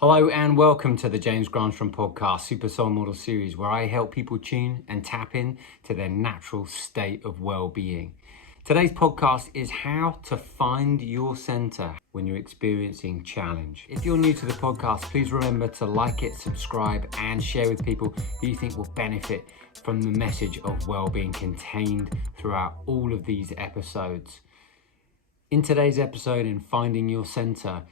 Hello and welcome to the Granström podcast, Super Soul Model Series, where I help people tune and tap in to their natural state of well-being. Today's podcast is how to find your center when you're experiencing challenge. If you're new to the podcast, please remember to like it, subscribe, and share with people who you think will benefit from the message of well-being contained throughout all of these episodes. In today's episode, in Finding Your Center,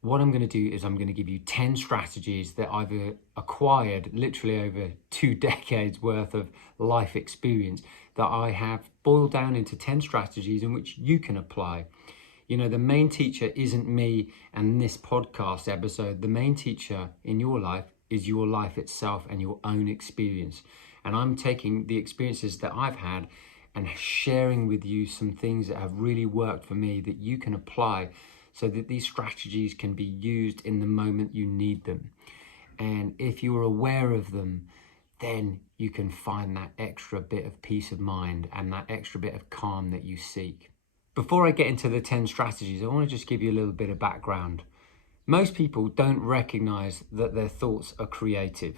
what I'm going to do is I'm going to give you 10 strategies that I've acquired literally over 2 decades worth of life experience that I have boiled down into 10 strategies in which you can apply. You know, the main teacher isn't me and this podcast episode. The main teacher in your life is your life itself and your own experience. And I'm taking the experiences that I've had and sharing with you some things that have really worked for me that you can apply so that these strategies can be used in the moment you need them. And if you're aware of them, then you can find that extra bit of peace of mind and that extra bit of calm that you seek. Before I get into the 10 strategies, I want to just give you a little bit of background. Most people don't recognize that their thoughts are creative.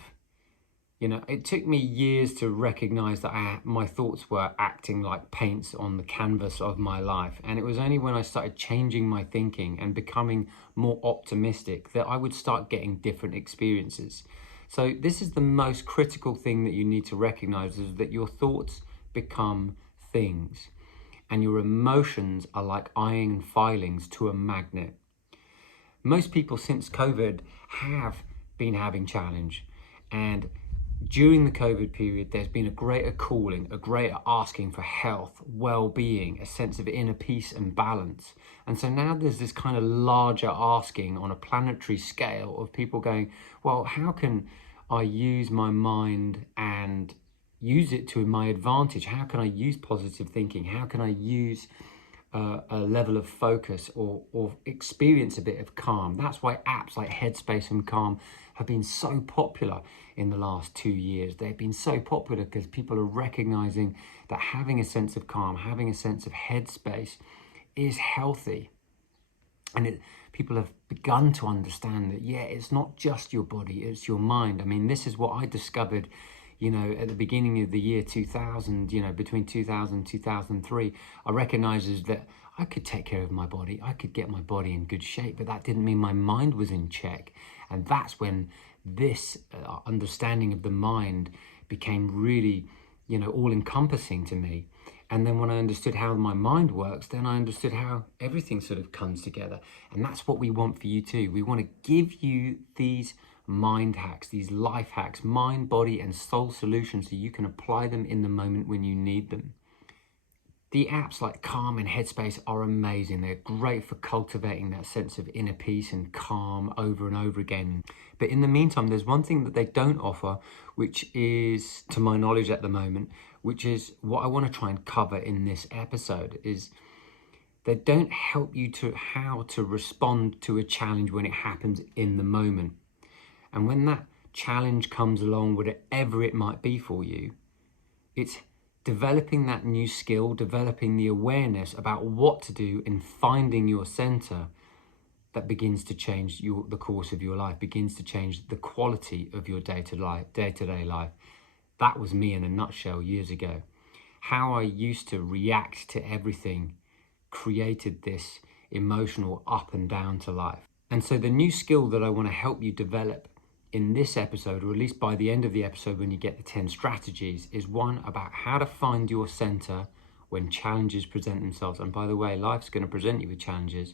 You know, it took me years to recognize that my thoughts were acting like paints on the canvas of my life. And it was only when I started changing my thinking and becoming more optimistic that I would start getting different experiences. So this is the most critical thing that you need to recognize, is that your thoughts become things and your emotions are like iron filings to a magnet. Most people since COVID have been having challenge, and during the COVID period, there's been a greater calling, a greater asking for health, well-being, a sense of inner peace and balance. And so now there's this kind of larger asking on a planetary scale of people going, well, how can I use my mind and use it to my advantage? How can I use positive thinking? How can I use a level of focus or experience a bit of calm? That's why apps like Headspace and Calm have been so popular in the last 2 years. They've been so popular because people are recognizing that having a sense of calm, having a sense of headspace is healthy. And people have begun to understand that, yeah, it's not just your body, it's your mind. I mean, this is what I discovered, you know, at the beginning of the year 2000, you know, between 2000 and 2003, I recognized that I could take care of my body. I could get my body in good shape, but that didn't mean my mind was in check. And that's when this understanding of the mind became really, you know, all encompassing to me. And then when I understood how my mind works, then I understood how everything sort of comes together. And that's what we want for you too. We want to give you these mind hacks, these life hacks, mind, body, and soul solutions so you can apply them in the moment when you need them. The apps like Calm and Headspace are amazing. They're great for cultivating that sense of inner peace and calm over and over again. But in the meantime, there's one thing that they don't offer, which is, to my knowledge at the moment, which is what I want to try and cover in this episode, is they don't help you to how to respond to a challenge when it happens in the moment. And when that challenge comes along, whatever it might be for you, it's developing that new skill, developing the awareness about what to do in finding your center that begins to change the course of your life, begins to change the quality of your day-to-day life. That was me in a nutshell years ago. How I used to react to everything created this emotional up and down to life. And so the new skill that I want to help you develop in this episode, or at least by the end of the episode when you get the 10 strategies, is one about how to find your center when challenges present themselves. And by the way, life's going to present you with challenges.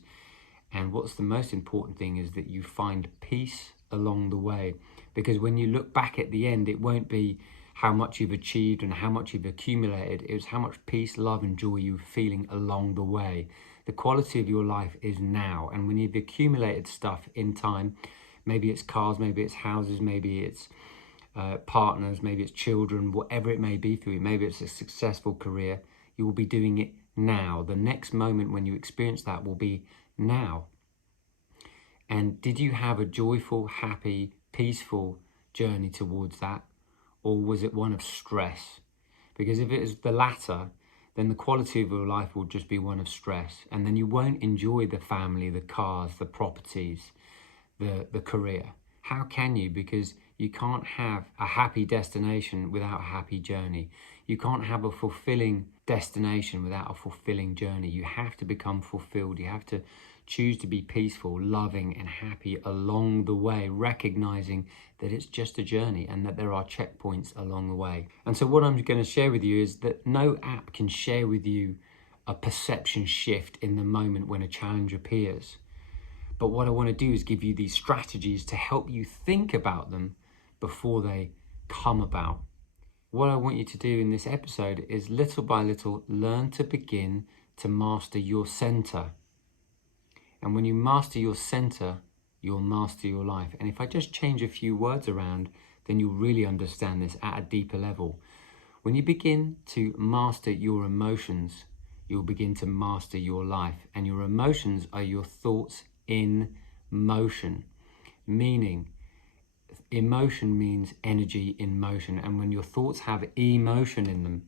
And what's the most important thing is that you find peace along the way. Because when you look back at the end, it won't be how much you've achieved and how much you've accumulated. It's how much peace, love, and joy you're feeling along the way. The quality of your life is now. And when you've accumulated stuff in time, maybe it's cars, maybe it's houses, maybe it's partners, maybe it's children, whatever it may be for you, maybe it's a successful career, you will be doing it now. The next moment when you experience that will be now. And did you have a joyful, happy, peaceful journey towards that? Or was it one of stress? Because if it is the latter, then the quality of your life will just be one of stress. And then you won't enjoy the family, the cars, the properties, the career. How can you? Because you can't have a happy destination without a happy journey. You can't have a fulfilling destination without a fulfilling journey. You have to become fulfilled. You have to choose to be peaceful, loving, and happy along the way, recognizing that it's just a journey and that there are checkpoints along the way. And so what I'm going to share with you is that no app can share with you a perception shift in the moment when a challenge appears. But what I want to do is give you these strategies to help you think about them before they come about. What I want you to do in this episode is little by little learn to begin to master your center. And when you master your center, you'll master your life. And if I just change a few words around, then you'll really understand this at a deeper level. When you begin to master your emotions, you'll begin to master your life. And your emotions are your thoughts in motion, meaning emotion means energy in motion. And when your thoughts have emotion in them,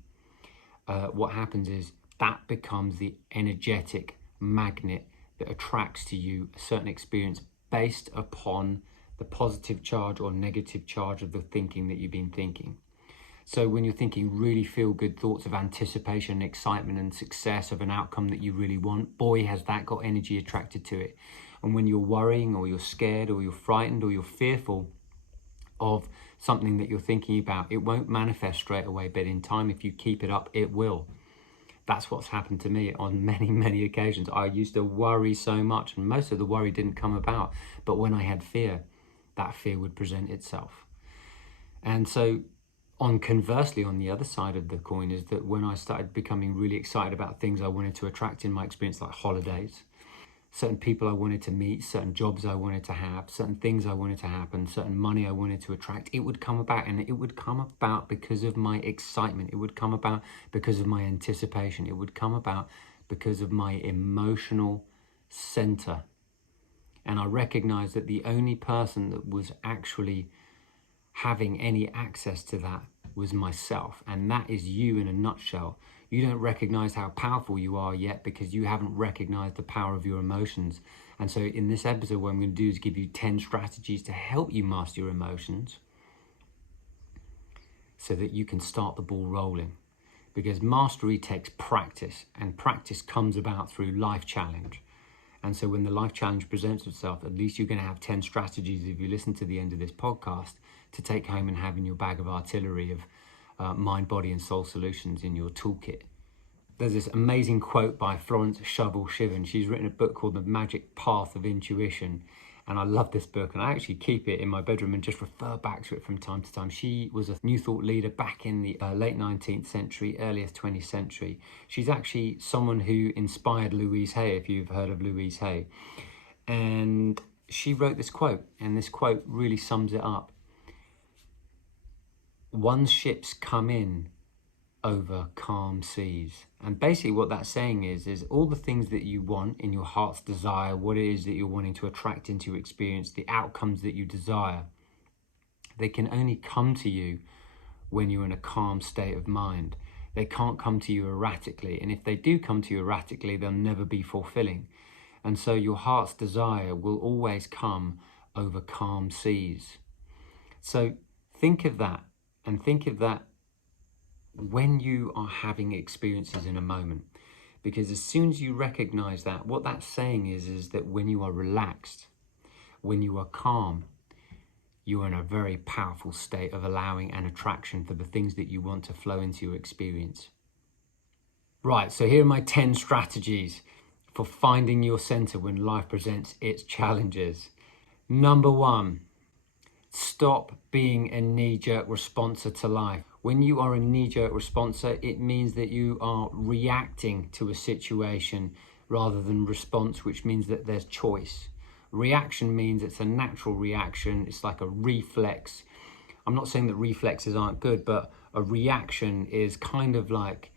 what happens is that becomes the energetic magnet that attracts to you a certain experience based upon the positive charge or negative charge of the thinking that you've been thinking. So when you're thinking really feel good thoughts of anticipation, excitement and success of an outcome that you really want, boy, has that got energy attracted to it. And when you're worrying or you're scared or you're frightened or you're fearful of something that you're thinking about, it won't manifest straight away, but in time, if you keep it up, it will. That's what's happened to me on many, many occasions. I used to worry so much, and most of the worry didn't come about. But when I had fear, that fear would present itself. And so, conversely, on the other side of the coin is that when I started becoming really excited about things I wanted to attract in my experience, like holidays, certain people I wanted to meet, certain jobs I wanted to have, certain things I wanted to happen, certain money I wanted to attract, it would come about. And it would come about because of my excitement. It would come about because of my anticipation. It would come about because of my emotional center. And I recognized that the only person that was actually having any access to that was myself. And that is you in a nutshell. You don't recognize how powerful you are yet because you haven't recognized the power of your emotions. And so in this episode, what I'm going to do is give you 10 strategies to help you master your emotions so that you can start the ball rolling. Because mastery takes practice, and practice comes about through life challenge. And so when the life challenge presents itself, at least you're going to have 10 strategies, if you listen to the end of this podcast, to take home and have in your bag of artillery of mind, body and soul solutions in your toolkit. There's this amazing quote by Florence Scovel Shivers. She's written a book called The Magic Path of Intuition. And I love this book, and I actually keep it in my bedroom and just refer back to it from time to time. She was a New Thought leader back in the late 19th century, earliest 20th century. She's actually someone who inspired Louise Hay, if you've heard of Louise Hay. And she wrote this quote, and this quote really sums it up. One ships come in over calm seas. And basically what that's saying is all the things that you want in your heart's desire, what it is that you're wanting to attract into your experience, the outcomes that you desire, they can only come to you when you're in a calm state of mind. They can't come to you erratically. And if they do come to you erratically, they'll never be fulfilling. And so your heart's desire will always come over calm seas. So think of that, and think of that when you are having experiences in a moment. Because as soon as you recognize that, what that's saying is that when you are relaxed, when you are calm, you are in a very powerful state of allowing an attraction for the things that you want to flow into your experience. Right, so here are my 10 strategies for finding your center when life presents its challenges. Number 1, stop being a knee-jerk responser to life. When you are a knee-jerk responser, it means that you are reacting to a situation rather than response, which means that there's choice. Reaction means it's a natural reaction. It's like a reflex. I'm not saying that reflexes aren't good, but a reaction is kind of like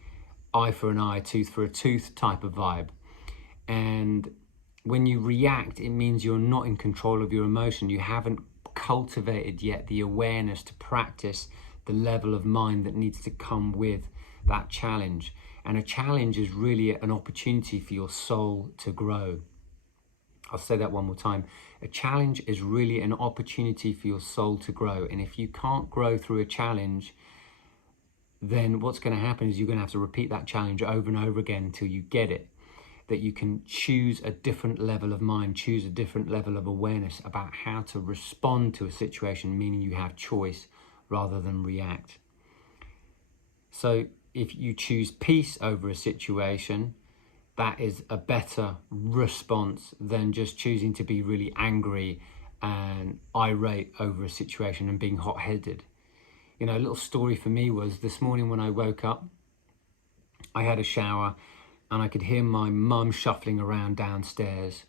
eye for an eye, tooth for a tooth type of vibe. And when you react, it means you're not in control of your emotion. You haven't cultivated yet the awareness to practice the level of mind that needs to come with that challenge. And a challenge is really an opportunity for your soul to grow. I'll say that one more time. A challenge is really an opportunity for your soul to grow. And if you can't grow through a challenge, then what's going to happen is you're going to have to repeat that challenge over and over again until you get it. That you can choose a different level of mind, choose a different level of awareness about how to respond to a situation, meaning you have choice rather than react. So if you choose peace over a situation, that is a better response than just choosing to be really angry and irate over a situation and being hot-headed. You know, a little story for me was this morning when I woke up, I had a shower and I could hear my mum shuffling around downstairs.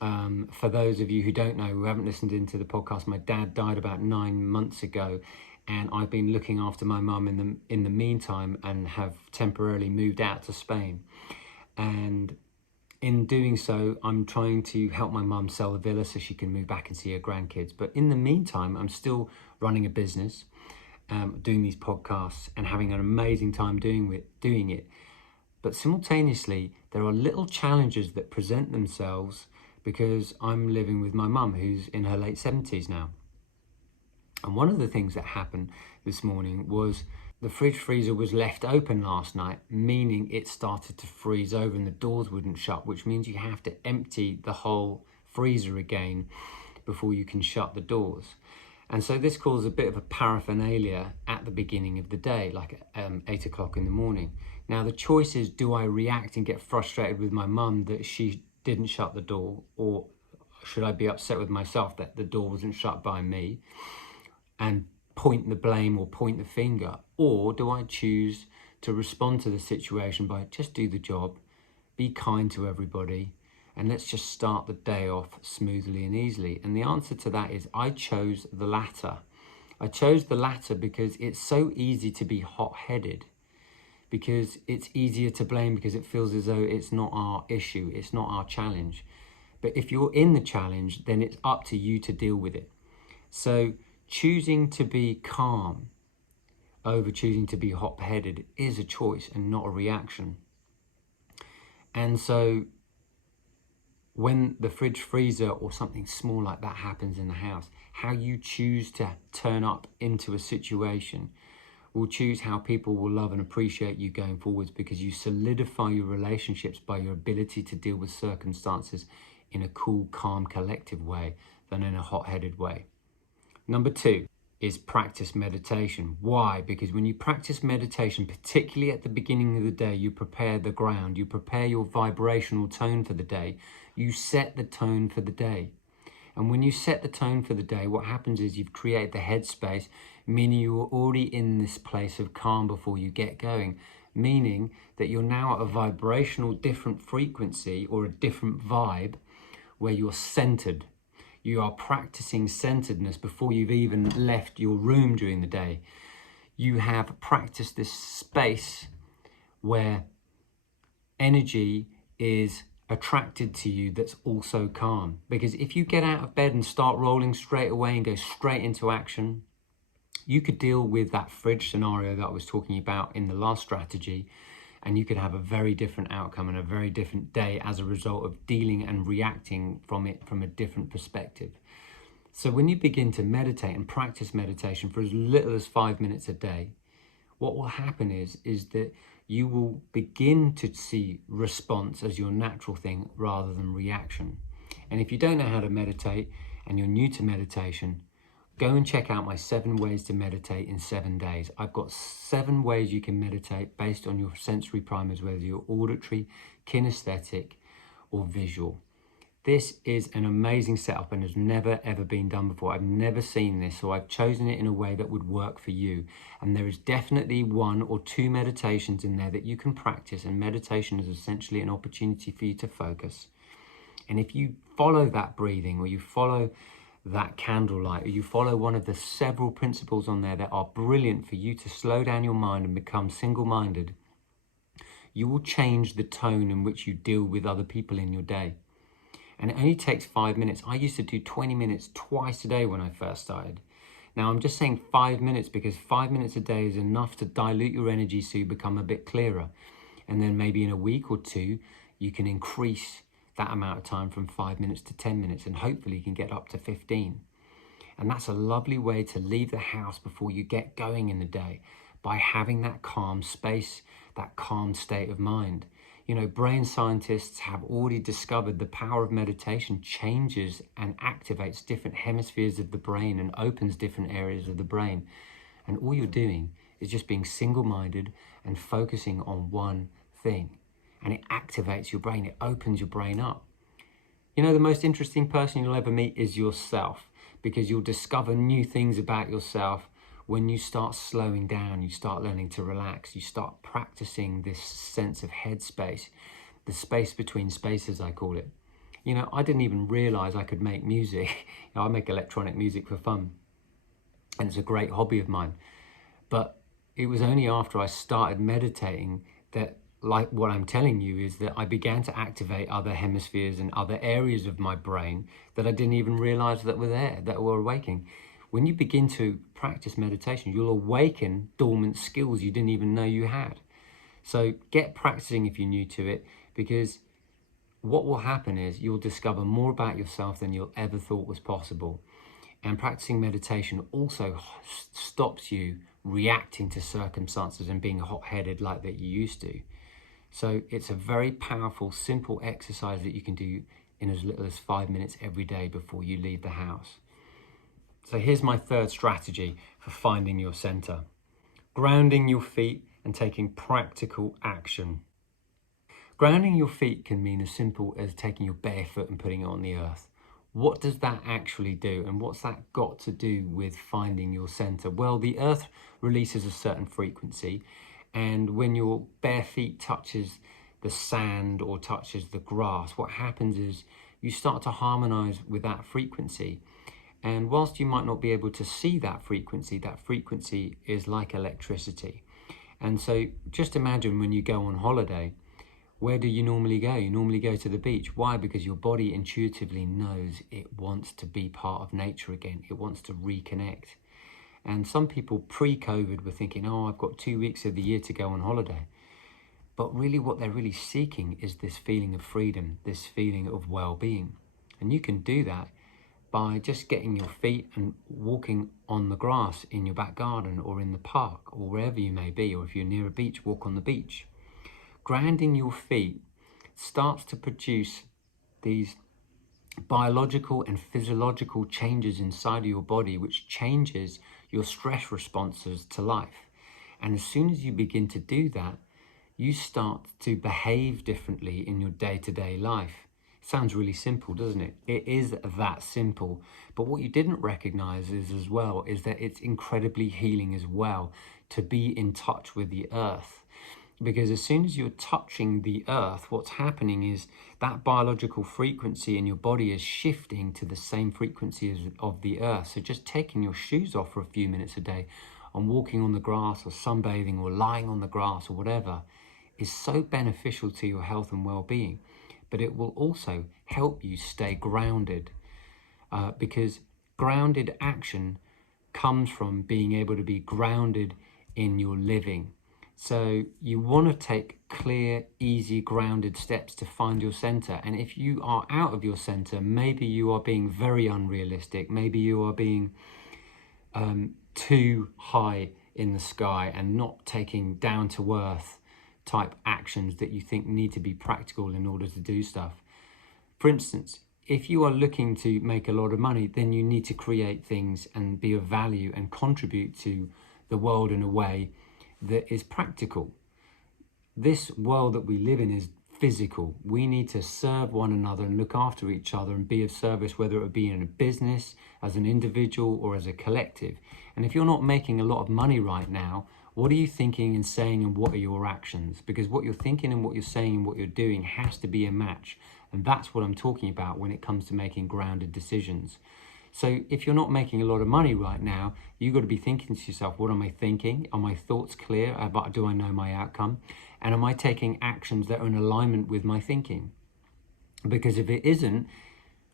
For those of you who don't know, who haven't listened into the podcast, my dad died about 9 months ago, and I've been looking after my mum in the meantime and have temporarily moved out to Spain. And in doing so, I'm trying to help my mum sell the villa so she can move back and see her grandkids. But in the meantime, I'm still running a business, doing these podcasts and having an amazing time doing it. But simultaneously, there are little challenges that present themselves because I'm living with my mum, who's in her late 70s now. And one of the things that happened this morning was the fridge freezer was left open last night, meaning it started to freeze over and the doors wouldn't shut, which means you have to empty the whole freezer again before you can shut the doors. And so this caused a bit of a paraphernalia at the beginning of the day, like 8 o'clock in the morning. Now the choice is, do I react and get frustrated with my mum that she didn't shut the door, or should I be upset with myself that the door wasn't shut by me and point the blame or point the finger? Or do I choose to respond to the situation by just do the job, be kind to everybody, and let's just start the day off smoothly and easily? And the answer to that is I chose the latter. I chose the latter because it's so easy to be hot-headed, because it's easier to blame, because it feels as though it's not our issue, it's not our challenge. But if you're in the challenge, then it's up to you to deal with it. So choosing to be calm over choosing to be hot-headed is a choice and not a reaction. And so when the fridge freezer or something small like that happens in the house, how you choose to turn up into a situation will choose how people will love and appreciate you going forwards, because you solidify your relationships by your ability to deal with circumstances in a cool, calm, collective way than in a hot-headed way. Number 2 is practice meditation. Why? Because when you practice meditation, particularly at the beginning of the day, you prepare the ground, you prepare your vibrational tone for the day, you set the tone for the day. And when you set the tone for the day, what happens is you've created the headspace, meaning you're already in this place of calm before you get going, meaning that you're now at a vibrational different frequency or a different vibe where you're centered. You are practicing centeredness before you've even left your room during the day. You have practiced this space where energy is attracted to you that's also calm. Because if you get out of bed and start rolling straight away and go straight into action, you could deal with that fridge scenario that I was talking about in the last strategy, and you could have a very different outcome and a very different day as a result of dealing and reacting from it from a different perspective. So when you begin to meditate and practice meditation for as little as 5 minutes a day, what will happen is that you will begin to see response as your natural thing rather than reaction. And if you don't know how to meditate and you're new to meditation, go and check out my 7 ways to meditate in 7 days. I've got 7 ways you can meditate based on your sensory primers, whether you're auditory, kinesthetic, or visual. This is an amazing setup and has never ever been done before. I've never seen this, so I've chosen it in a way that would work for you. And there is definitely 1 or 2 meditations in there that you can practice, and meditation is essentially an opportunity for you to focus. And if you follow that breathing, or you follow that candlelight, or you follow one of the several principles on there that are brilliant for you to slow down your mind and become single-minded, you will change the tone in which you deal with other people in your day. And it only takes 5 minutes. I used to do 20 minutes twice a day when I first started. Now I'm just saying 5 minutes because 5 minutes a day is enough to dilute your energy so you become a bit clearer. And then maybe in a week or 2, you can increase that amount of time from 5 minutes to 10 minutes, and hopefully you can get up to 15. And that's a lovely way to leave the house before you get going in the day, by having that calm space, that calm state of mind. You know, brain scientists have already discovered the power of meditation changes and activates different hemispheres of the brain and opens different areas of the brain. And all you're doing is just being single-minded and focusing on one thing. And it activates your brain, it opens your brain up. You know, the most interesting person you'll ever meet is yourself, because you'll discover new things about yourself when you start slowing down, you start learning to relax, you start practicing this sense of headspace, the space between spaces, I call it. You know, I didn't even realize I could make music. You know, I make electronic music for fun, and it's a great hobby of mine. But it was only after I started meditating that, like what I'm telling you, is that I began to activate other hemispheres and other areas of my brain that I didn't even realize that were there, that were awakening. When you begin to practice meditation, you'll awaken dormant skills you didn't even know you had. So get practicing if you're new to it, because what will happen is you'll discover more about yourself than you'll ever thought was possible. And practicing meditation also stops you reacting to circumstances and being hot-headed like that you used to. So it's a very powerful, simple exercise that you can do in as little as 5 minutes every day before you leave the house. So here's my third strategy for finding your center: grounding your feet and taking practical action. Grounding your feet can mean as simple as taking your bare foot and putting it on the earth. What does that actually do, and what's that got to do with finding your center? Well, the earth releases a certain frequency, and when your bare feet touches the sand or touches the grass, what happens is you start to harmonize with that frequency. And whilst you might not be able to see that frequency is like electricity. And so just imagine when you go on holiday, where do you normally go? You normally go to the beach. Why? Because your body intuitively knows it wants to be part of nature again. It wants to reconnect. And some people pre-COVID were thinking, oh, I've got 2 weeks of the year to go on holiday. But really what they're really seeking is this feeling of freedom, this feeling of well-being. And you can do that by just getting your feet and walking on the grass in your back garden or in the park or wherever you may be, or if you're near a beach, walk on the beach. Grounding your feet starts to produce these biological and physiological changes inside of your body, which changes your stress responses to life. And as soon as you begin to do that, you start to behave differently in your day-to-day life. Sounds really simple, doesn't it? It is that simple. But what you didn't recognize is that it's incredibly healing as well to be in touch with the earth. Because as soon as you're touching the earth, what's happening is that biological frequency in your body is shifting to the same frequency of the earth. So just taking your shoes off for a few minutes a day and walking on the grass or sunbathing or lying on the grass or whatever is so beneficial to your health and well-being. But it will also help you stay grounded, because grounded action comes from being able to be grounded in your living. So you want to take clear, easy, grounded steps to find your center. And if you are out of your center, maybe you are being very unrealistic. Maybe you are being too high in the sky and not taking down to earth type actions that you think need to be practical in order to do stuff. For instance, if you are looking to make a lot of money, then you need to create things and be of value and contribute to the world in a way that is practical. This world that we live in is physical. We need to serve one another and look after each other and be of service, whether it be in a business, as an individual, or as a collective. And if you're not making a lot of money right now, what are you thinking and saying, and what are your actions? Because what you're thinking and what you're saying and what you're doing has to be a match. And that's what I'm talking about when it comes to making grounded decisions. So if you're not making a lot of money right now, you've got to be thinking to yourself, what am I thinking? Are my thoughts clear? Do I know my outcome? And am I taking actions that are in alignment with my thinking? Because if it isn't,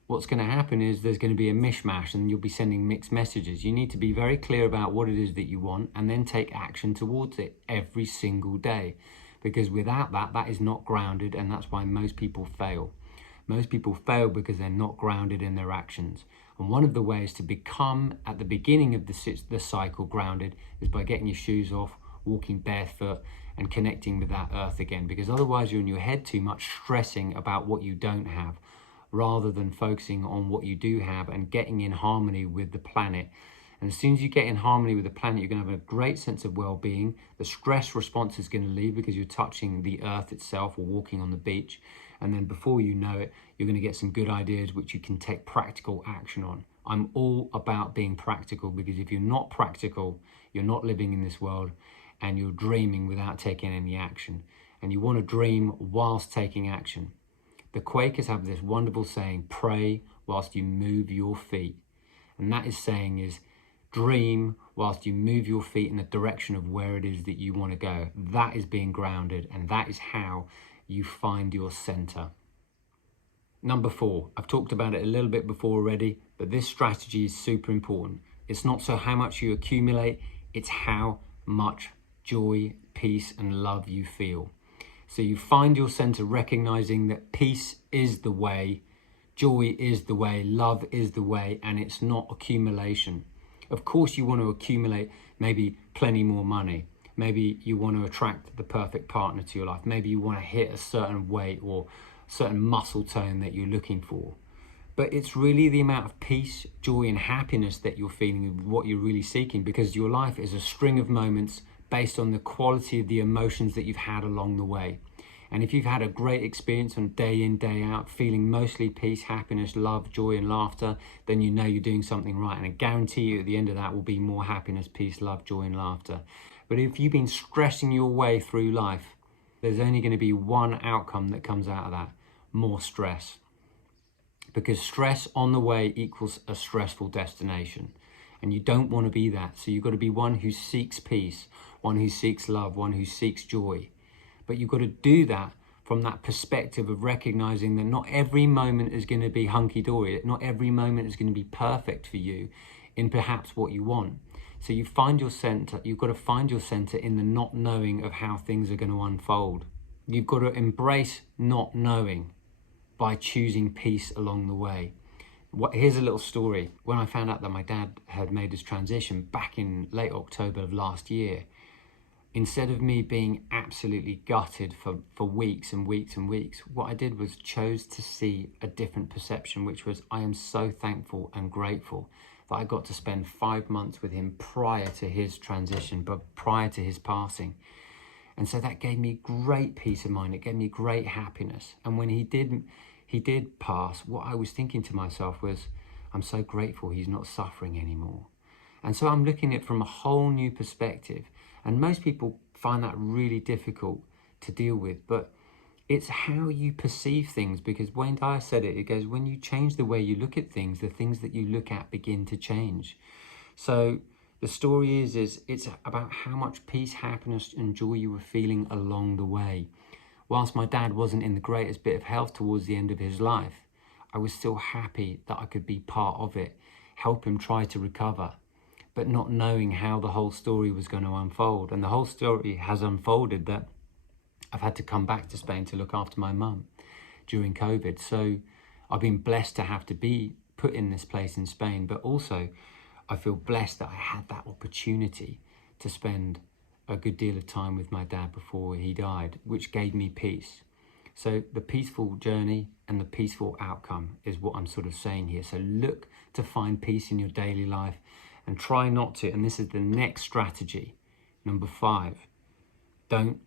what's going to happen is there's going to be a mishmash and you'll be sending mixed messages. You need to be very clear about what it is that you want and then take action towards it every single day. Because without that, that is not grounded, and that's why most people fail. Most people fail because they're not grounded in their actions. And one of the ways to become, at the beginning of the cycle, grounded is by getting your shoes off, walking barefoot, and connecting with that earth again. Because otherwise you're in your head too much, stressing about what you don't have, rather than focusing on what you do have and getting in harmony with the planet. And as soon as you get in harmony with the planet, you're going to have a great sense of well-being. The stress response is going to leave because you're touching the earth itself or walking on the beach. And then before you know it, you're going to get some good ideas which you can take practical action on. I'm all about being practical, because if you're not practical, you're not living in this world, and you're dreaming without taking any action. And you want to dream whilst taking action. The Quakers have this wonderful saying, pray whilst you move your feet. And that is saying is, dream whilst you move your feet in the direction of where it is that you want to go. That is being grounded, and that is how you find your center. Number 4, I've talked about it a little bit before already, but this strategy is super important. It's not so how much you accumulate, it's how much joy, peace, and love you feel. So you find your center, recognizing that peace is the way, joy is the way, love is the way, and it's not accumulation. Of course, you want to accumulate maybe plenty more money. Maybe you want to attract the perfect partner to your life. Maybe you want to hit a certain weight or certain muscle tone that you're looking for. But it's really the amount of peace, joy, and happiness that you're feeling, what you're really seeking, because your life is a string of moments based on the quality of the emotions that you've had along the way. And if you've had a great experience on day in, day out, feeling mostly peace, happiness, love, joy, and laughter, then you know you're doing something right. And I guarantee you at the end of that will be more happiness, peace, love, joy, and laughter. But if you've been stressing your way through life, there's only going to be one outcome that comes out of that: more stress. Because stress on the way equals a stressful destination. And you don't want to be that. So you've got to be one who seeks peace, one who seeks love, one who seeks joy. But you've got to do that from that perspective of recognizing that not every moment is going to be hunky-dory. Not every moment is going to be perfect for you in perhaps what you want. So you find your center. You've got to find your center in the not knowing of how things are going to unfold. You've got to embrace not knowing by choosing peace along the way. Here's a little story. When I found out that my dad had made his transition back in late October of last year, instead of me being absolutely gutted for weeks and weeks and weeks, what I did was chose to see a different perception, which was, I am so thankful and grateful that I got to spend 5 months with him prior to his transition, but prior to his passing. And so that gave me great peace of mind. It gave me great happiness. And when he did pass, what I was thinking to myself was, I'm so grateful he's not suffering anymore. And so I'm looking at it from a whole new perspective. And most people find that really difficult to deal with, but it's how you perceive things. Because Wayne Dyer said it goes, when you change the way you look at things, the things that you look at begin to change. So the story is it's about how much peace, happiness, and joy you were feeling along the way. Whilst my dad wasn't in the greatest bit of health towards the end of his life, I was still happy that I could be part of it, help him try to recover, but not knowing how the whole story was going to unfold. And the whole story has unfolded that I've had to come back to Spain to look after my mum during COVID. So I've been blessed to have to be put in this place in Spain, but also I feel blessed that I had that opportunity to spend a good deal of time with my dad before he died, which gave me peace. So the peaceful journey and the peaceful outcome is what I'm sort of saying here. So look to find peace in your daily life and try not to, and this is the next strategy, number 5, don't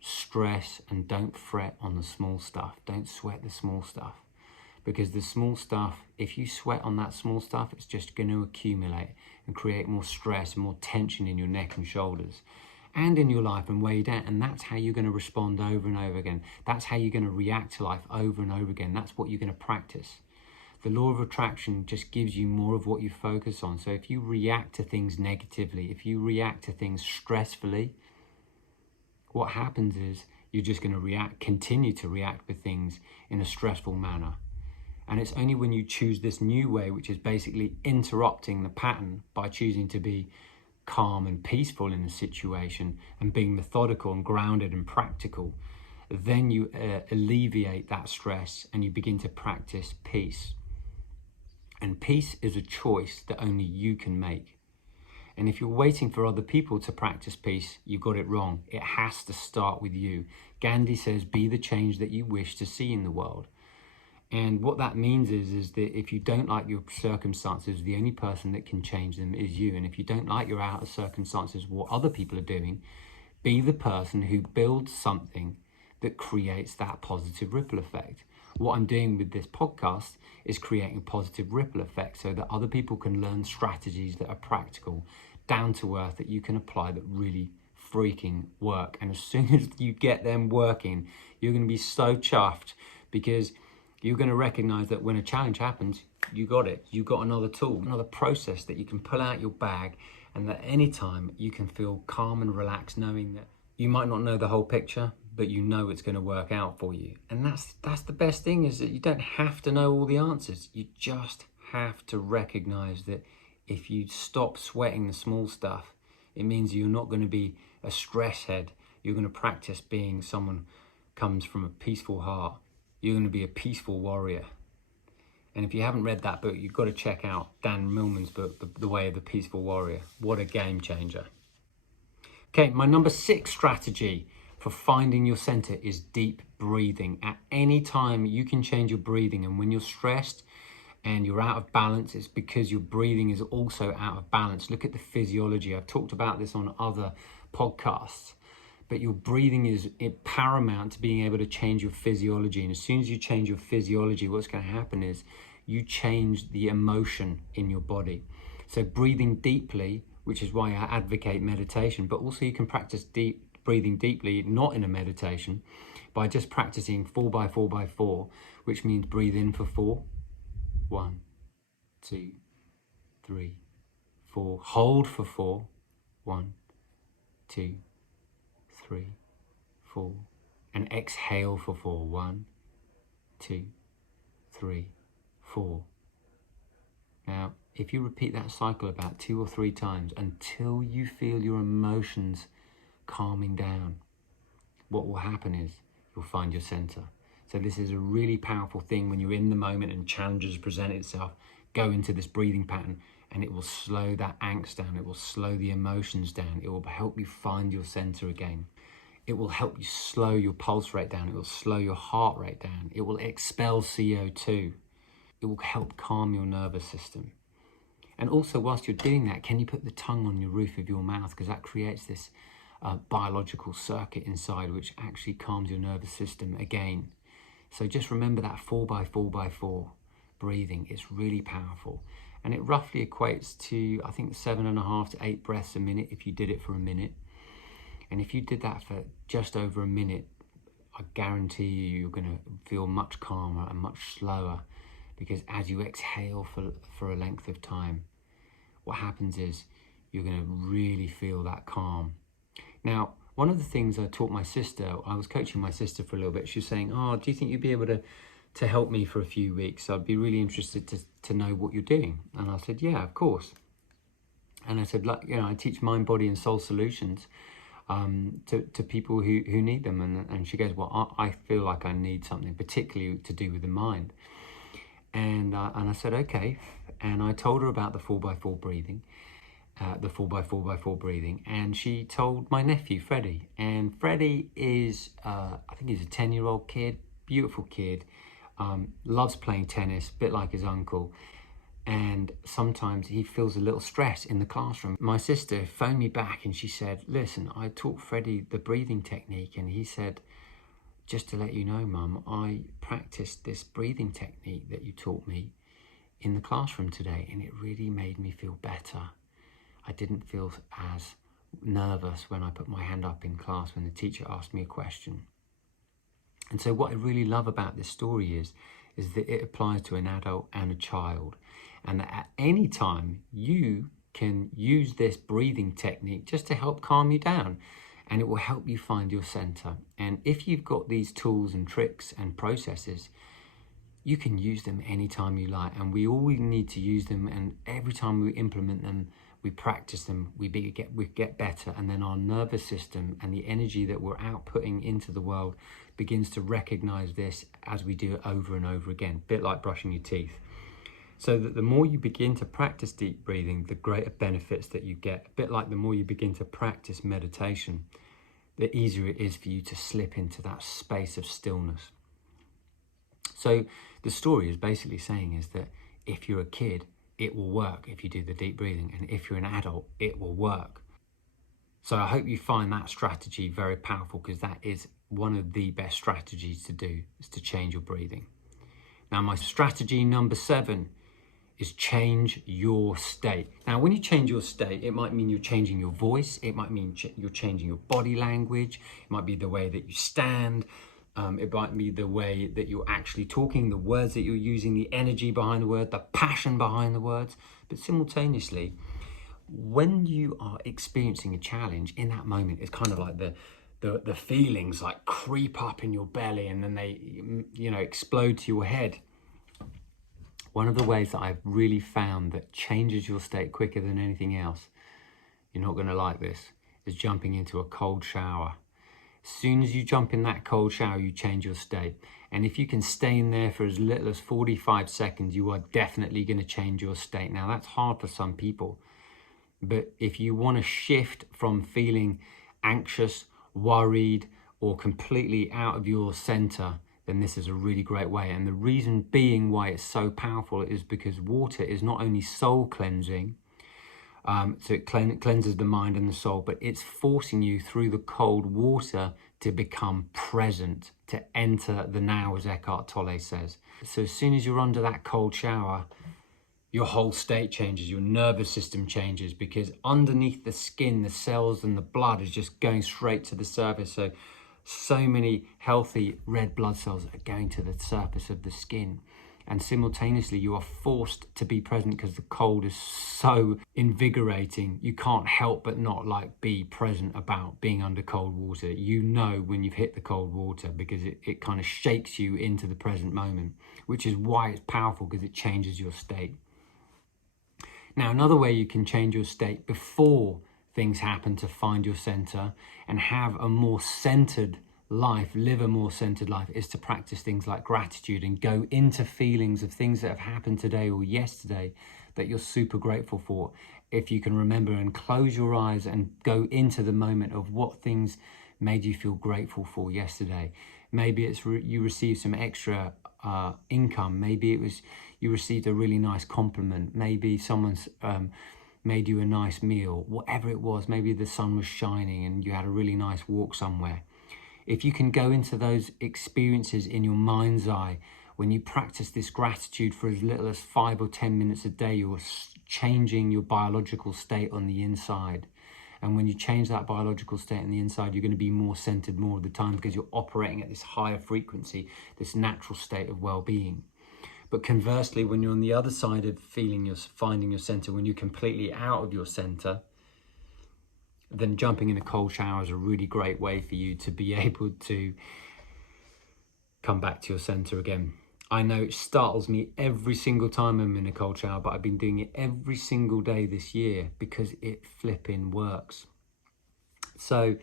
stress and don't fret on the small stuff. Don't sweat the small stuff, because the small stuff, if you sweat on that small stuff, it's just going to accumulate and create more stress and more tension in your neck and shoulders and in your life and weigh you down. And that's how you're going to respond over and over again. That's how you're going to react to life over and over again. That's what you're going to practice. The law of attraction just gives you more of what you focus on. So if you react to things negatively, if you react to things stressfully, what happens is you're just going to continue to react with things in a stressful manner. And it's only when you choose this new way, which is basically interrupting the pattern by choosing to be calm and peaceful in a situation and being methodical and grounded and practical, then you alleviate that stress and you begin to practice peace. And peace is a choice that only you can make. And if you're waiting for other people to practice peace, you got it wrong. It has to start with you. Gandhi says, be the change that you wish to see in the world. And what that means is that if you don't like your circumstances, the only person that can change them is you. And if you don't like your outer circumstances, what other people are doing, be the person who builds something that creates that positive ripple effect. What I'm doing with this podcast is creating a positive ripple effect so that other people can learn strategies that are practical, down to earth, that you can apply, that really freaking work. And as soon as you get them working, you're going to be so chuffed, because you're going to recognize that when a challenge happens, you got it. You got another tool, another process that you can pull out your bag, and that any time you can feel calm and relaxed, knowing that you might not know the whole picture, but you know it's going to work out for you. And that's the best thing, is that you don't have to know all the answers. You just have to recognize that if you stop sweating the small stuff, it means you're not going to be a stress head. You're going to practice being someone who comes from a peaceful heart. You're going to be a peaceful warrior. And if you haven't read that book, you've got to check out Dan Millman's book, The Way of the Peaceful Warrior. What a game changer. Okay, my number 6 strategy for finding your center is deep breathing. At any time you can change your breathing, and when you're stressed and you're out of balance, it's because your breathing is also out of balance. Look at the physiology. I've talked about this on other podcasts, but your breathing is paramount to being able to change your physiology. And as soon as you change your physiology, what's going to happen is you change the emotion in your body. So breathing deeply, which is why I advocate meditation, but also you can practice breathing deeply, not in a meditation, by just practicing 4x4x4, which means breathe in for 4, 1, 2, 3, 4, hold for 4, 1, 2, 3, 4, and exhale for 4, 1, 2, 3, 4. Now, if you repeat that cycle about 2 or 3 times until you feel your emotions calming down, what will happen is you'll find your center. So this is a really powerful thing when you're in the moment and challenges present itself. Go into this breathing pattern and it will slow that angst down. It will slow the emotions down. It will help you find your center again. It will help you slow your pulse rate down. It will slow your heart rate down. It will expel CO2. It will help calm your nervous system. And also, whilst you're doing that, can you put the tongue on your roof of your mouth? Because that creates this biological circuit inside which actually calms your nervous system again. So just remember that 4x4x4 breathing. It's really powerful. And it roughly equates to, I think, 7.5 to 8 breaths a minute if you did it for a minute. And if you did that for just over a minute, I guarantee you're going to feel much calmer and much slower, because as you exhale for a length of time, what happens is you're going to really feel that calm. Now, one of the things I taught my sister, I was coaching my sister for a little bit. She was saying, do you think you'd be able to help me for a few weeks? I'd be really interested to know what you're doing. And I said, yeah, of course. And I said, I teach mind, body and soul solutions to people who need them. And she goes, well, I feel like I need something particularly to do with the mind. And I said, okay. And I told her about the 4x4 breathing, the 4x4x4 breathing. And she told my nephew, Freddie. And Freddie is, I think he's a 10-year-old kid, beautiful kid, loves playing tennis, a bit like his uncle. And sometimes he feels a little stress in the classroom. My sister phoned me back and she said, listen, I taught Freddie the breathing technique. And he said, just to let you know, Mum, I practiced this breathing technique that you taught me in the classroom today, and it really made me feel better. I didn't feel as nervous when I put my hand up in class when the teacher asked me a question. And so what I really love about this story is that it applies to an adult and a child, and that at any time you can use this breathing technique just to help calm you down, and it will help you find your center. And if you've got these tools and tricks and processes, you can use them anytime you like, and we all need to use them, and every time we implement them, we practice them, we get better, and then our nervous system and the energy that we're outputting into the world begins to recognize this as we do it over and over again, a bit like brushing your teeth. So that the more you begin to practice deep breathing, the greater benefits that you get, a bit like the more you begin to practice meditation, the easier it is for you to slip into that space of stillness. So the story is basically saying is that if you're a kid, it will work if you do the deep breathing, and if you're an adult, it will work. So I hope you find that strategy very powerful, because that is one of the best strategies to do, is to change your breathing. Now, my strategy number 7 is change your state. Now, when you change your state, it might mean you're changing your voice. It might mean you're changing your body language. It might be the way that you stand. It might be the way that you're actually talking, the words that you're using, the energy behind the word, the passion behind the words. But simultaneously, when you are experiencing a challenge, in that moment, it's kind of like the feelings like creep up in your belly, and then they, explode to your head. One of the ways that I've really found that changes your state quicker than anything else, you're not going to like this, is jumping into a cold shower. As soon as you jump in that cold shower, you change your state. And if you can stay in there for as little as 45 seconds, you are definitely going to change your state. Now, that's hard for some people. But if you want to shift from feeling anxious, worried, or completely out of your center, then this is a really great way. And the reason being why it's so powerful is because water is not only soul cleansing, so it cleanses the mind and the soul, but it's forcing you through the cold water to become present, to enter the now, as Eckhart Tolle says. So as soon as you're under that cold shower, your whole state changes, your nervous system changes, because underneath the skin, the cells and the blood is just going straight to the surface. So many healthy red blood cells are going to the surface of the skin. And simultaneously, you are forced to be present because the cold is so invigorating. You can't help but not be present about being under cold water. You know when you've hit the cold water, because it kind of shakes you into the present moment, which is why it's powerful, because it changes your state. Now, another way you can change your state before things happen to find your center and have a more centered life, live a more centered life, is to practice things like gratitude and go into feelings of things that have happened today or yesterday that you're super grateful for. If you can remember and close your eyes and go into the moment of what things made you feel grateful for yesterday. Maybe it's you received some extra income. Maybe it was you received a really nice compliment. Maybe someone's made you a nice meal. Whatever it was, maybe the sun was shining and you had a really nice walk somewhere. If you can go into those experiences in your mind's eye, when you practice this gratitude for as little as 5 or 10 minutes a day, you're changing your biological state on the inside. And when you change that biological state on the inside, you're going to be more centered more of the time, because you're operating at this higher frequency, this natural state of well-being. But conversely, when you're on the other side of finding your center, when you're completely out of your center, then jumping in a cold shower is a really great way for you to be able to come back to your center again. I know it startles me every single time I'm in a cold shower, but I've been doing it every single day this year because it flipping works. So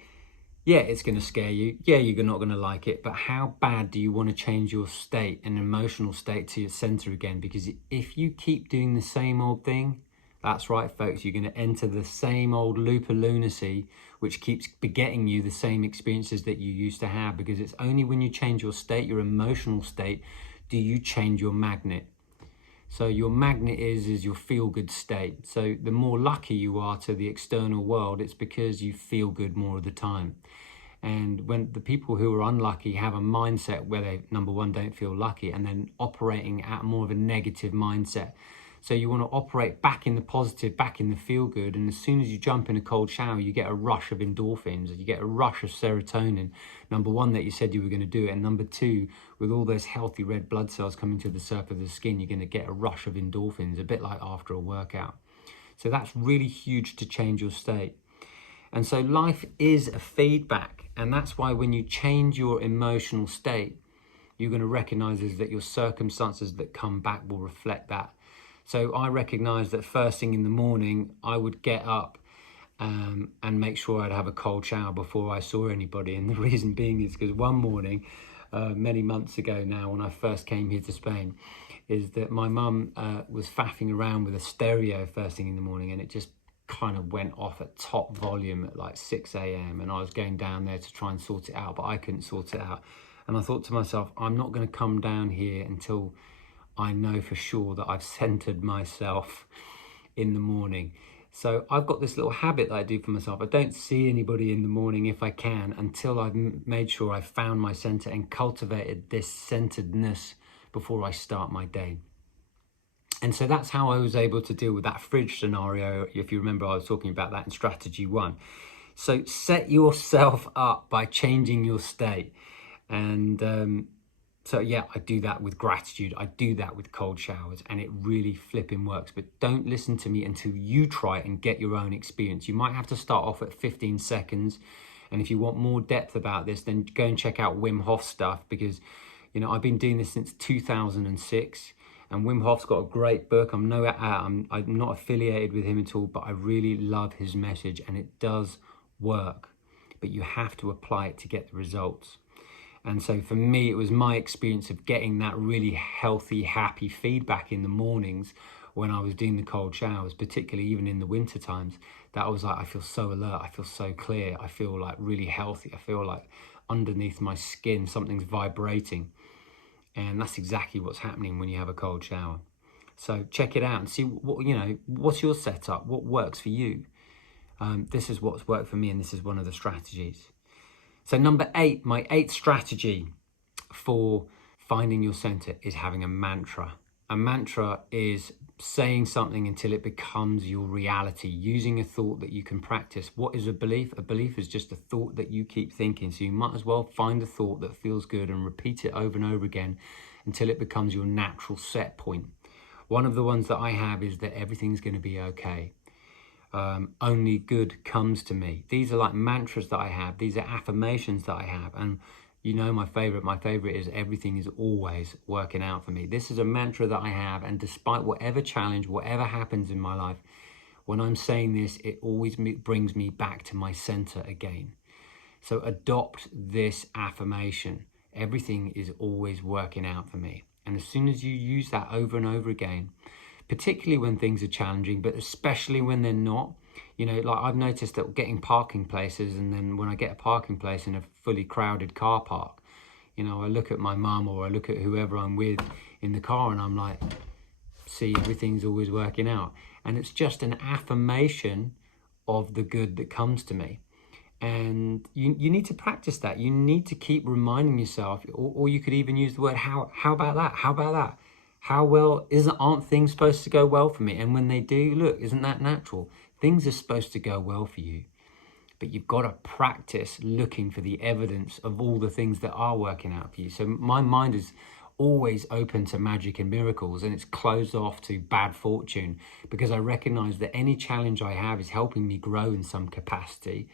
yeah, it's going to scare you. Yeah, you're not going to like it, but how bad do you want to change your state, an emotional state, to your center again? Because if you keep doing the same old thing, that's right, folks, you're going to enter the same old loop of lunacy, which keeps begetting you the same experiences that you used to have. Because it's only when you change your state, your emotional state, do you change your magnet. So your magnet is your feel-good state. So the more lucky you are to the external world, it's because you feel good more of the time. And when the people who are unlucky have a mindset where they, number one, don't feel lucky, and then operating at more of a negative mindset. So you want to operate back in the positive, back in the feel good. And as soon as you jump in a cold shower, you get a rush of endorphins, you get a rush of serotonin. Number one, that you said you were going to do it. And number two, with all those healthy red blood cells coming to the surface of the skin, you're going to get a rush of endorphins, a bit like after a workout. So that's really huge to change your state. And so life is a feedback. And that's why when you change your emotional state, you're going to recognize is that your circumstances that come back will reflect that. So I recognized that first thing in the morning, I would get up and make sure I'd have a cold shower before I saw anybody. And the reason being is because one morning, many months ago now, when I first came here to Spain, is that my mum was faffing around with a stereo first thing in the morning, and it just kind of went off at top volume at like 6 a.m. and I was going down there to try and sort it out, but I couldn't sort it out. And I thought to myself, I'm not going to come down here until I know for sure that I've centered myself in the morning. So I've got this little habit that I do for myself. I don't see anybody in the morning if I can until I've made sure I've found my center and cultivated this centeredness before I start my day. And so that's how I was able to deal with that fridge scenario. If you remember, I was talking about that in strategy 1. So set yourself up by changing your state. And so yeah, I do that with gratitude. I do that with cold showers, and it really flipping works. But don't listen to me until you try it and get your own experience. You might have to start off at 15 seconds. And if you want more depth about this, then go and check out Wim Hof stuff, because, you know, I've been doing this since 2006. And Wim Hof's got a great book. I'm not affiliated with him at all, but I really love his message, and it does work. But you have to apply it to get the results. And so for me, it was my experience of getting that really healthy, happy feedback in the mornings when I was doing the cold showers, particularly even in the winter times, that I was like, I feel so alert, I feel so clear, I feel like really healthy, I feel like underneath my skin, something's vibrating. And that's exactly what's happening when you have a cold shower. So check it out and see what, you know, what's your setup, what works for you. This is what's worked for me, and this is one of the strategies. So number 8, my 8th strategy for finding your center is having a mantra. A mantra is saying something until it becomes your reality, using a thought that you can practice. What is a belief? A belief is just a thought that you keep thinking. So you might as well find a thought that feels good and repeat it over and over again until it becomes your natural set point. One of the ones that I have is that everything's going to be okay. Only good comes to me. These are like mantras that I have. These are affirmations that I have. And you know, my favorite is everything is always working out for me. This is a mantra that I have, and despite whatever challenge, whatever happens in my life, when I'm saying this, it always brings me back to my center again. So adopt this affirmation. Everything is always working out for me. And as soon as you use that over and over again, particularly when things are challenging, but especially when they're not, you know, like I've noticed that getting parking places, and then when I get a parking place in a fully crowded car park, you know, I look at my mum or I look at whoever I'm with in the car and I'm like, see, everything's always working out. And it's just an affirmation of the good that comes to me. And you need to practice that. You need to keep reminding yourself, or you could even use the word, how about that? How about that? How well, aren't things supposed to go well for me? And when they do, look, isn't that natural? Things are supposed to go well for you, but you've got to practice looking for the evidence of all the things that are working out for you. So my mind is always open to magic and miracles, and it's closed off to bad fortune, because I recognize that any challenge I have is helping me grow in some capacity,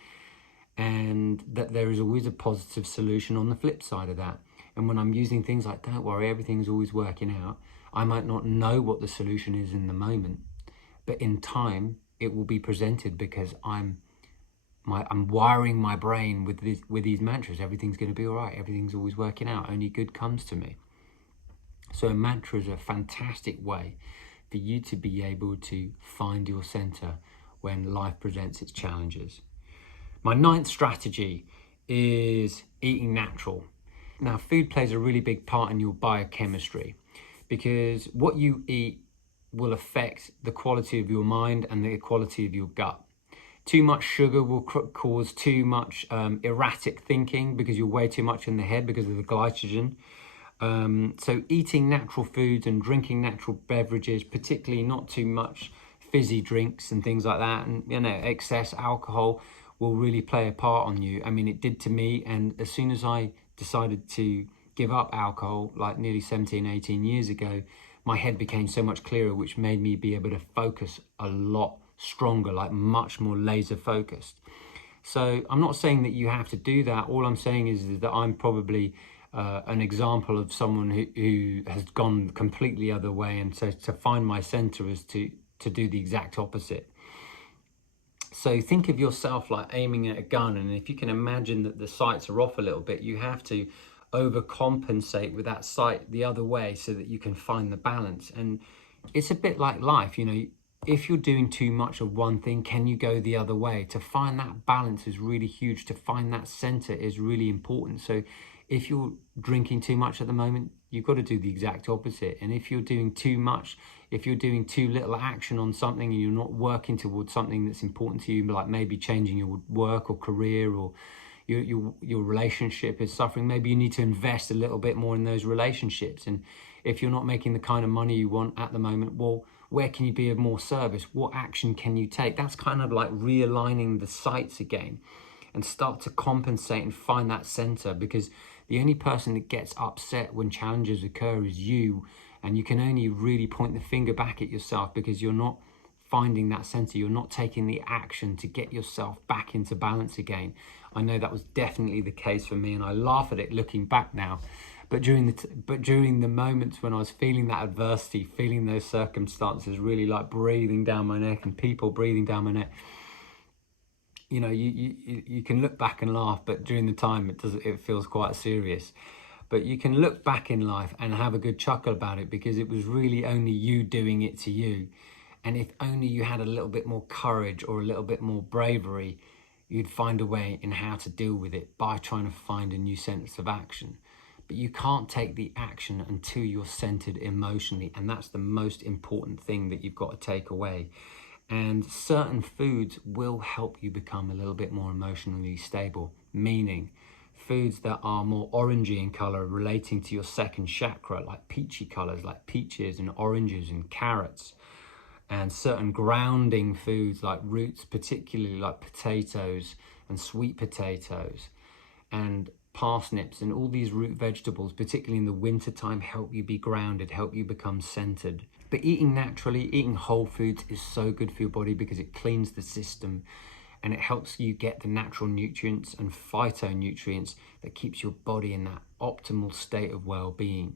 and that there is always a positive solution on the flip side of that. And when I'm using things like, don't worry, everything's always working out, I might not know what the solution is in the moment, but in time it will be presented, because I'm wiring my brain with these mantras. Everything's going to be all right. Everything's always working out. Only good comes to me. So a mantra is a fantastic way for you to be able to find your center when life presents its challenges. My 9th strategy is eating natural. Now, food plays a really big part in your biochemistry, because what you eat will affect the quality of your mind and the quality of your gut. Too much sugar will cause too much erratic thinking, because you're way too much in the head because of the glycogen. So eating natural foods and drinking natural beverages, particularly not too much fizzy drinks and things like that, and you know, excess alcohol will really play a part on you. I mean, it did to me. And as soon as I decided to give up alcohol, like nearly 17, 18 years ago, my head became so much clearer, which made me be able to focus a lot stronger, like much more laser focused. So I'm not saying that you have to do that. All I'm saying is that I'm probably an example of someone who has gone completely the other way, and so to find my center is to do the exact opposite. So think of yourself like aiming at a gun, and if you can imagine that the sights are off a little bit, you have to overcompensate with that sight the other way so that you can find the balance. And it's a bit like life, you know, if you're doing too much of one thing, can you go the other way? To find that balance is really huge. To find that center is really important. So if you're drinking too much at the moment, you've got to do the exact opposite. And if you're doing too much, if you're doing too little action on something and you're not working towards something that's important to you, like maybe changing your work or career, or your relationship is suffering, maybe you need to invest a little bit more in those relationships. And if you're not making the kind of money you want at the moment, well, where can you be of more service? What action can you take? That's kind of like realigning the sights again, and start to compensate and find that center, because the only person that gets upset when challenges occur is you. And you can only really point the finger back at yourself because you're not finding that center. You're not taking the action to get yourself back into balance again. I know that was definitely the case for me, and I laugh at it looking back now. But during the moments when I was feeling that adversity, feeling those circumstances really like breathing down my neck and people breathing down my neck, you know, you can look back and laugh, but during the time it feels quite serious. But you can look back in life and have a good chuckle about it, because it was really only you doing it to you. And if only you had a little bit more courage or a little bit more bravery, you'd find a way in how to deal with it by trying to find a new sense of action. But you can't take the action until you're centered emotionally, and that's the most important thing that you've got to take away. And certain foods will help you become a little bit more emotionally stable, meaning foods that are more orangey in color, relating to your second chakra, like peachy colors like peaches and oranges and carrots. And certain grounding foods like roots, particularly like potatoes and sweet potatoes and parsnips, and all these root vegetables, particularly in the winter time, help you be grounded, help you become centered. But eating naturally, eating whole foods is so good for your body because it cleans the system, and it helps you get the natural nutrients and phytonutrients that keeps your body in that optimal state of well-being.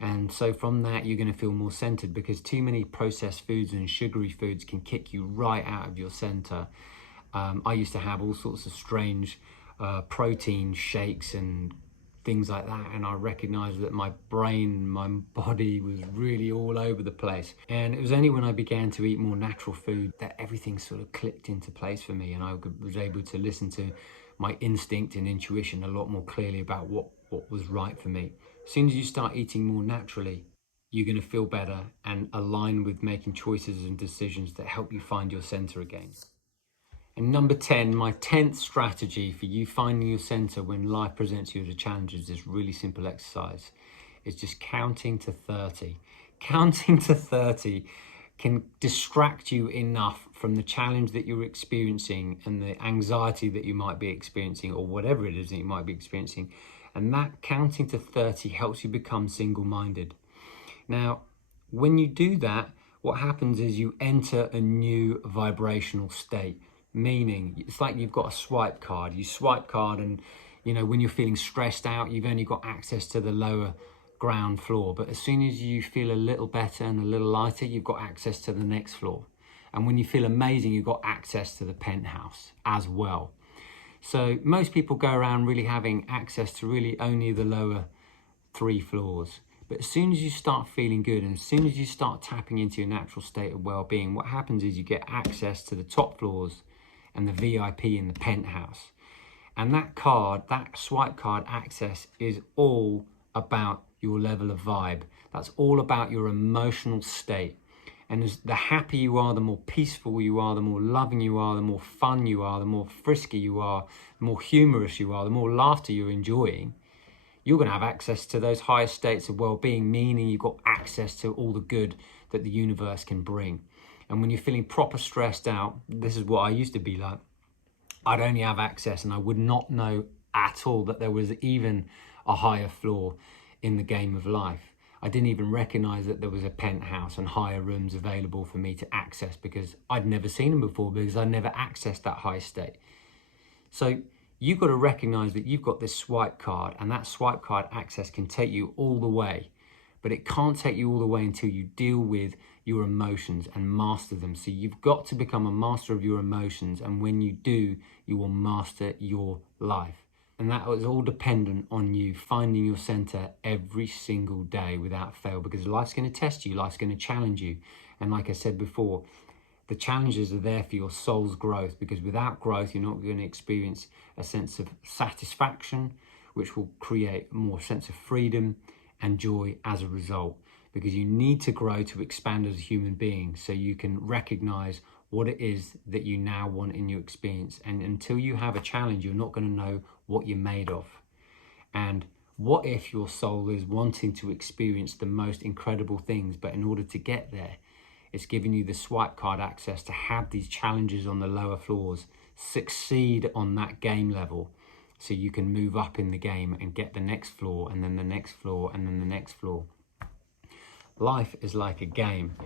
And so from that, you're going to feel more centered, because too many processed foods and sugary foods can kick you right out of your center. I used to have all sorts of strange protein shakes and things like that, and I recognized that my brain, my body was really all over the place. And it was only when I began to eat more natural food that everything sort of clicked into place for me, and I was able to listen to my instinct and intuition a lot more clearly about what was right for me. As soon as you start eating more naturally, you're going to feel better and align with making choices and decisions that help you find your center again. And number 10, my 10th strategy for you finding your center when life presents you with a challenge is this really simple exercise. It's just counting to 30. Counting to 30 can distract you enough from the challenge that you're experiencing and the anxiety that you might be experiencing, or whatever it is that you might be experiencing. And that counting to 30 helps you become single-minded. Now, when you do that, what happens is you enter a new vibrational state. Meaning, it's like you've got a swipe card. You swipe card, and you know, when you're feeling stressed out, you've only got access to the lower ground floor. But as soon as you feel a little better and a little lighter, you've got access to the next floor. And when you feel amazing, you've got access to the penthouse as well. So most people go around really having access to really only the lower 3 floors. But as soon as you start feeling good, and as soon as you start tapping into your natural state of well-being, what happens is you get access to the top floors and the VIP in the penthouse. And that card, that swipe card access, is all about your level of vibe. That's all about your emotional state. And as the happier you are, the more peaceful you are, the more loving you are, the more fun you are, the more frisky you are, the more humorous you are, the more laughter you're enjoying, you're going to have access to those higher states of well-being, meaning you've got access to all the good that the universe can bring. And when you're feeling proper stressed out, this is what I used to be like. I'd only have access, and I would not know at all that there was even a higher floor in the game of life. I didn't even recognize that there was a penthouse and higher rooms available for me to access, because I'd never seen them before, because I never accessed that high state. So you've got to recognize that you've got this swipe card, and that swipe card access can take you all the way, but it can't take you all the way until you deal with your emotions and master them. So you've got to become a master of your emotions, and when you do, you will master your life. And that is all dependent on you finding your center every single day without fail, because life's going to test you, life's going to challenge you. And like I said before, the challenges are there for your soul's growth, because without growth, you're not going to experience a sense of satisfaction, which will create a more sense of freedom and joy as a result. Because you need to grow to expand as a human being, so you can recognize what it is that you now want in your experience. And until you have a challenge, you're not going to know what you're made of. And what if your soul is wanting to experience the most incredible things, but in order to get there, it's giving you the swipe card access to have these challenges on the lower floors, succeed on that game level, so you can move up in the game and get the next floor, and then the next floor, and then the next floor. Life is like a game,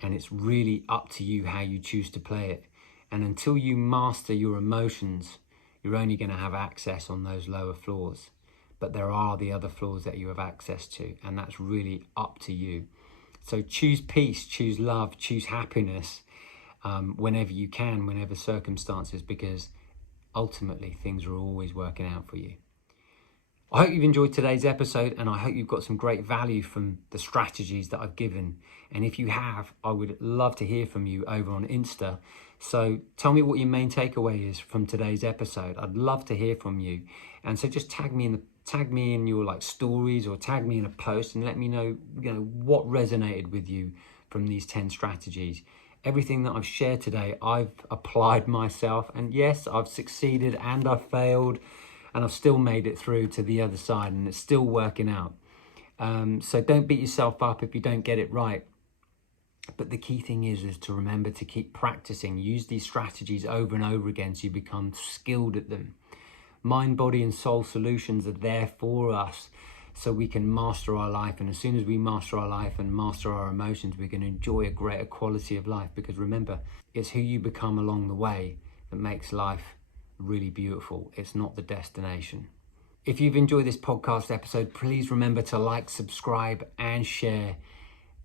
and it's really up to you how you choose to play it. And until you master your emotions, you're only going to have access on those lower floors. But there are the other floors that you have access to, and that's really up to you. So choose peace, choose love, choose happiness whenever you can, whenever circumstances, because ultimately things are always working out for you. I hope you've enjoyed today's episode, and I hope you've got some great value from the strategies that I've given. And if you have, I would love to hear from you over on Insta. So tell me what your main takeaway is from today's episode. I'd love to hear from you. And so just tag me in your stories, or tag me in a post, and let me know, what resonated with you from these 10 strategies. Everything that I've shared today, I've applied myself, and yes, I've succeeded and I've failed, and I've still made it through to the other side, and it's still working out. So don't beat yourself up if you don't get it right. But the key thing is to remember to keep practicing. Use these strategies over and over again so you become skilled at them. Mind, body, and soul solutions are there for us so we can master our life. And as soon as we master our life and master our emotions, we can enjoy a greater quality of life. Because remember, it's who you become along the way that makes life really beautiful. It's not the destination. If you've enjoyed this podcast episode, please remember to like, subscribe, and share.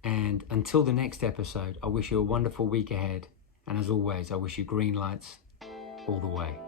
And until the next episode, I wish you a wonderful week ahead. And as always, I wish you green lights all the way.